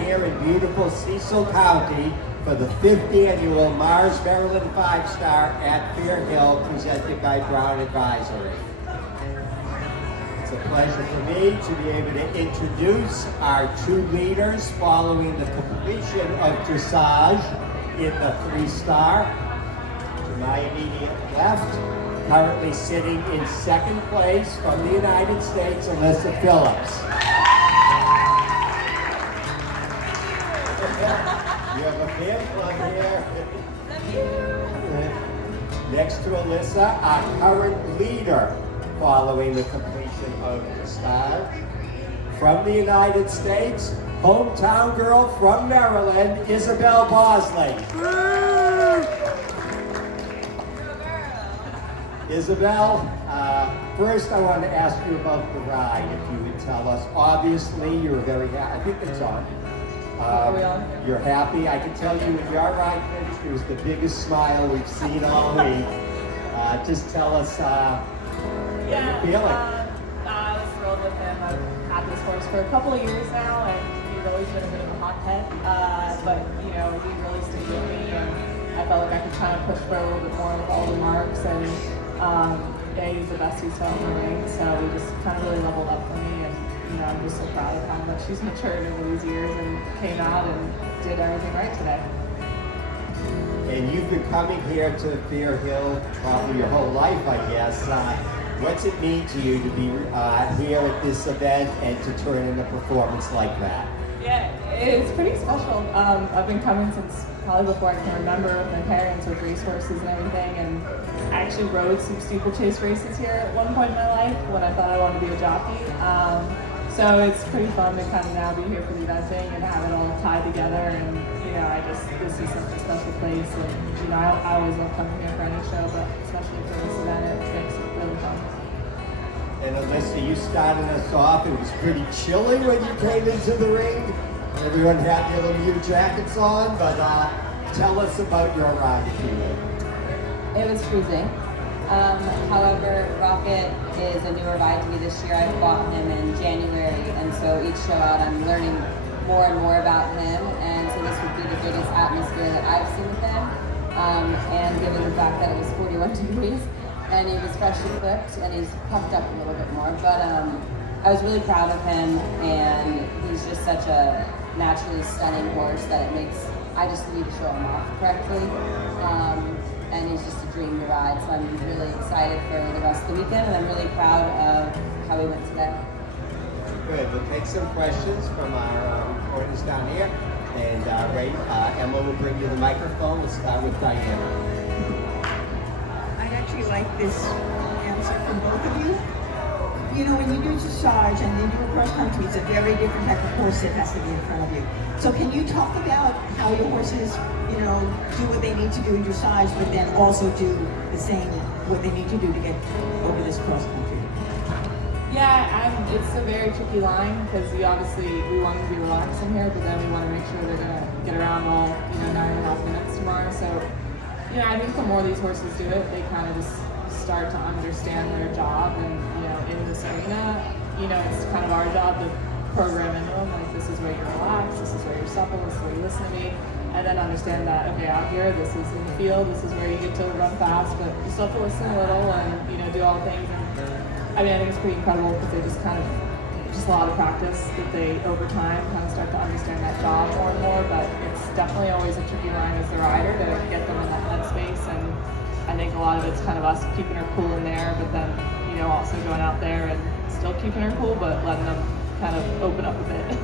here in beautiful Cecil County for the 5th annual Mars Maryland 5-Star at Fair Hill, presented by Brown Advisory. It's a pleasure for me to be able to introduce our 2 leaders following the completion of Dressage in the 3-star. To my immediate left, currently sitting in 2nd place from the United States, Alyssa Phillips. You have a fan club here. Next to Alyssa, our current leader following the completion of Dressage. From the United States, hometown girl from Maryland, Isabella Bosley. Isabel, first I want to ask you about the ride, if you would tell us. Obviously, you're very happy. I think it's on. You're happy. I can tell you when your ride finished, it was the biggest smile we've seen all week. Just tell us how you're feeling. I was thrilled with him. I've had this horse for a couple of years now, and he's always been a bit of a hothead. But you know, he really stayed with me, and I felt like I could kind of push for a little bit more with all the marks. And yeah, he's the best he's shown in the ring, so he just kind of really leveled up for me. And you know, I'm just so proud of how much she's matured over these years and came out and did everything right today. And you've been coming here to Fair Hill probably your whole life, I guess. What's it mean to you to be here at this event and to turn in a performance like that? Yeah, it's pretty special. I've been coming since probably before I can remember with my parents with racehorses and everything, and I actually rode some steeplechase races here at one point in my life when I thought I wanted to be a jockey. So it's pretty fun to kind of now be here for the eventing and have it all tied together, and you know, this is such a special place, and you know, I always love coming here for any show, but especially for this event, it makes it really fun. And Alyssa, you started us off. It was pretty chilly when you came into the ring. Everyone had their little new jackets on, but tell us about your ride, if you will. It was freezing. However, Rocket is a newer ride to me this year. I bought him in January, and so each show out I'm learning more and more about him, and so this would be the biggest atmosphere that I've seen with him. And given the fact that it was 41 degrees, and he was freshly clipped, and he's puffed up a little bit more, but I was really proud of him, and he's just such a naturally stunning horse that it makes, I just need to show him off correctly. And he's just a dream to ride, so I'm really excited for the rest of the weekend, and I'm really proud of how he went today. Good. We'll take some questions from our reporters down here, and Emma will bring you the microphone. We'll start with Diana. I'd actually like this answer from both of you. You know, when you do dressage and you do a cross country, it's a very different type of horse that has to be in front of you. So can you talk about how your horses, you know, do what they need to do in dressage, but then also do the same, what they need to do to get over this cross country? Yeah, it's a very tricky line because we want them to be relaxed in here, but then we want to make sure they're going to get around all, you know, 9.5 minutes tomorrow. So, you know, I think the more these horses do it, they kind of just start to understand their job, and you know, in this arena, you know, it's kind of our job to program into them, like this is where you're relaxed, this is where you're supple, this is where you listen to me, and then understand that, okay, out here, this is in the field, this is where you get to run fast, but you still have to listen a little and, you know, do all the things. And I mean, I think it's pretty incredible because they just kind of, just a lot of practice that they, over time, kind of start to understand that job more and more, but it's definitely always a tricky line as the rider to get them in that headspace, and I think a lot of it's kind of us keeping her cool in there, but then, you know, also going out there and still keeping her cool, but letting them kind of open up a bit.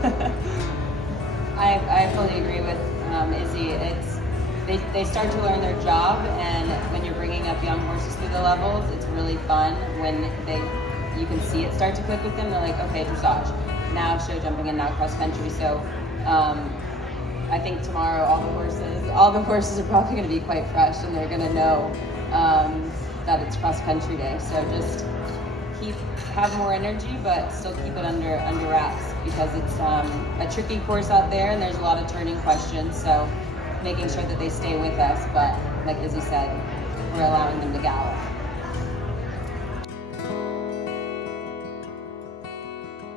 I fully agree with Izzy. They start to learn their job, and when you're bringing up young horses through the levels, it's really fun when you can see it start to click with them. They're like, okay, dressage, now show jumping, and now cross country. So I think tomorrow all the horses are probably going to be quite fresh, and they're going to know that it's cross country day. So just have more energy, but still keep it under wraps, because it's a tricky course out there, and there's a lot of turning questions. So making sure that they stay with us, but like Izzy said, we're allowing them to gallop.